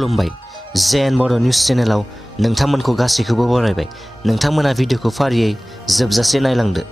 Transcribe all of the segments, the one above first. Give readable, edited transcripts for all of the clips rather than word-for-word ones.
खुलुमबाय जेन बड' निउज चेनेलाव नोंथांमोनखौ गासैखौबो बरायबाय। नोंथांमोना भिडिअखौ फारियै जोबजासे नायलांदो।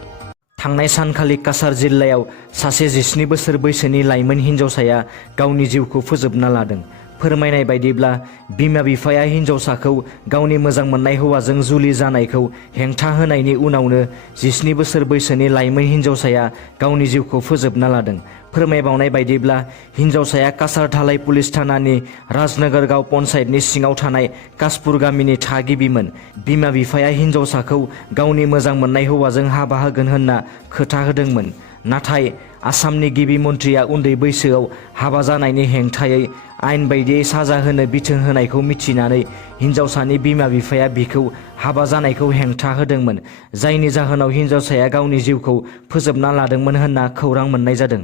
थांनाय सानखालि काछार जिल्लायाव सासे 17 बोसोर बैसोनि लाइमोन हिन्जावसाया गावनि जिउखौ फोजोबना लादों। फोरमायनाय बायदिब्ला बिमा बिफाया हिन्जावसाखौ गावनि मोजां मोननाय हौवाजों जुलि जानायखौ हेंथा होनायनि उनावनो 17 बोसोर बैसोनि लाइमोन हिन्जावसाया गावनि जिउखौ फोजोबना लादों। फोरमायबावनाय बायदिब्ला हिन्जावसाया काछार धालाय पुलिस थानानि राजनगर गाव पन्चायतनि सिङाव थानाय कासपुर गामिनि थागिबिमोन। बिमा बिफाया हिन्जावसाखौ गावनि मोजां मोननाय हौवाजों हाबा होगोन होनना खोथा होदोंमोन। नाथाय आसामनि गिबि मन्थ्रिया उन्दै बैसोआव हाबा जानायनि हेंथायै आयेन बायदियै साजा होनो बिथोन होनायखौ मिथिनानै हिन्जावसानि बिमा बिफाया बिखौ हाबा जानायखौ हेंथा होदोंमोन, जायनि जाहोनाव हिन्जावसाया गावनि जिउखौ फोजोबना लादोंमोन होनना खौरां मोननाय जादों।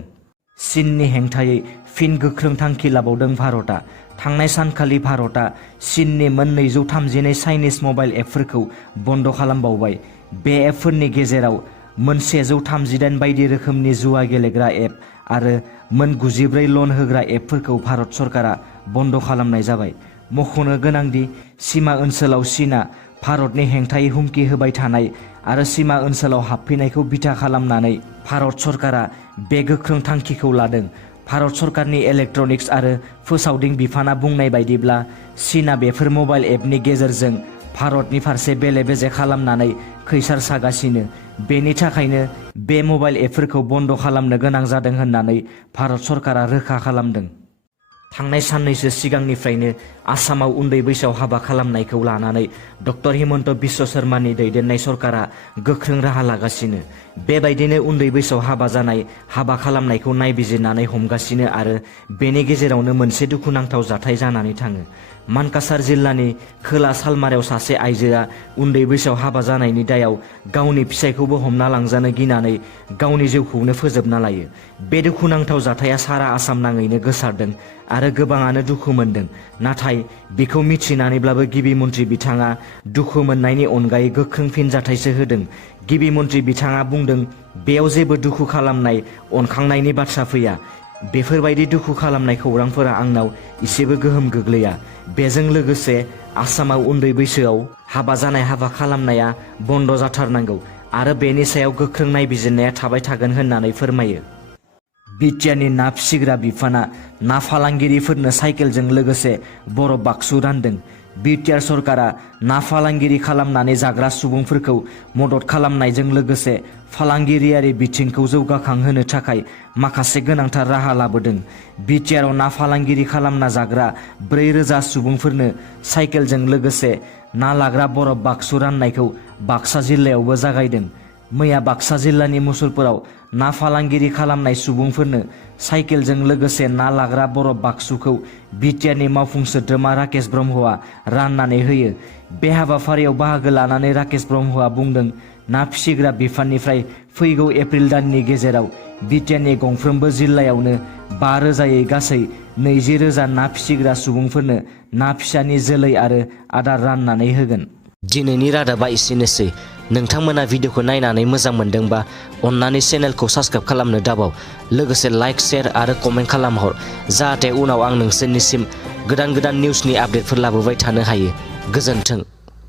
चीननि हेंथायै फिन गोख्रों थांखि लाबावदों भारतआ। थांनाय सानखालि भारतआ चीननि मोन 232 चाइनिज मबाइल एपफोरखौ बन्द खालामबावबाय। बे एपफोरनि गेजेराव मोन 138 बायदि रोखोमनि जुवा गेलेग्रा एप आरो मोन 94 लन होग्रा एपफोरखौ भारत सरकारा बन्द खालामनाय जाबाय। मख'नो गोनांदि सीमा ओनसोलाव चीनआ भारतनि हेंथायै हुमखि होबाय थानाय आरो सीमा ओनसोलाव हाबफैनायखौ बिथा खालामनानै भारत सरकारा बे गोख्रों थांखिखौ लादों। भारत सरकारनि इलेक्ट्रनिक्स आरो फोसावदिं बिफाना बुंनाय बायदिब्ला चीनआ बेफोर मबाइल एपनि गेजेरजों भारतनि फारसे बेले बेजे खालामनानै खैसार सागासिनो। बेनि थाखायनो बे मबाइल एपफोरखौ बन्द खालामनो गोनां जादों होननानै भारत सरकारा रोखा खालामदों। थांनाय साननैसो सिगांनिफ्रायनो आसामाव उन्दै बैसोआव हाबा खालामनायखौ लानानै डक्टर हिमन्त बिश्व शर्मानि दैदेननाय सरकारा गोख्रों राहा लागासिनो। बेबायदिनो उन्दै बैसोआव हाबा जानाय, हाबा खालामनायखौ नायबिजिरनानै हमगासिनो आरो बेनि गेजेरावनो मोनसे दुखुनांथाव जाथाय जानानै थाङो। मानकाछार जिल्लानि खोला सालमारायाव सासे आइजोआ उन्दै बैसोआव हाबा जानायनि दायाव गावनि फिसायखौबो हमना लांजानो गिनानै गावनि जिउखौनो फोजोबना लायो। बे दुखुनांथाव जाथाया सारा आसाम नाङैनो गोसारदों आरो गोबाङानो दुखु मोनदों। नाथाय बेखौ मिथिनानैब्लाबो गिबि मन्थ्रि बिथाङा दुखु मोननायनि अनगायै गोख्रों फिनजाथायसो होदों। गिबि मन्थ्रि बिथाङा बुंदों, बेयाव जेबो दुखु खालामनाय, अनखांनायनि बाथ्रा फैया। बेफोरबायदि दुखु खालामनाय खौरांफोरा आंनाव इसेबो गोहोम गोग्लैया। बेजों लोगोसे आसामाव उन्दै बैसोआव हाबा जानाय, हाबा खालामनाया बन्द जाथारनांगौ आरो बेनि सायाव गोख्रों नायबिजिरनाया थाबाय थागोन होननानै फोरमायो। बिटिआरनि ना फिसिग्रा बिफाना ना फालांगिरिफोरनो साइकेलजों लोगोसे बरफ बाक्सु रानदों। बिटिआर सरकारा ना फालांगिरि खालामनानै जाग्रा सुबुंफोरखौ मदद खालामनायजों लोगोसे फालांगिरियारि बिथिंखौ जौगाखांहोनो थाखाय माखासे गोनांथार राहा लाबोदों। बिटिआरआव ना फालांगिरि खालामना जाग्रा 4,000 सुबुंफोरनो साइकेलजों लोगोसे ना लाग्रा बरफ बाक्सु राननायखौ बाक्सा जिल्लायावबो जागायदों। मैया बाक्सा जिल्लानि मुसलपुराव ना फालांगिरि खालामनाय सुबुंफोरनो साइकेलजों लोगोसे ना लाग्रा बरफ बाक्सुखौ बिटिआरनि मावफुं सोद्रोमा राकेश ब्रह्मआ राननानै होयो। बे हाबाफारियाव बाहागो लानानै राकेश ब्रह्मआ बुंदों, ना फिसिग्रा बिफाननिफ्राय फैगौ एप्रिल दाननि गेजेराव बिटिआरनि गंफ्रोमबो जिल्लायावनो 5,000यै गासै 20,000 ना फिसिग्रा सुबुंफोरनो ना फिसानि जोलै आरो आदार राननानै होगोन। दिनैनि रादाबा एसेनोसै। नोंथांमोना भिडिअखौ नायनानै मोजां मोनदोंबा अन्नानै चेनेलखौ साबस्क्राइब खालामनो दाबाव। लोगोसे लाइक, शेयार आरो कमेन्ट खालामहर, जाहाथे उनाव आं नोंसोरनिसिम गोदान निउसनि आपडेटफोर लाबोबाय थानो हायो। गोजोन्थों।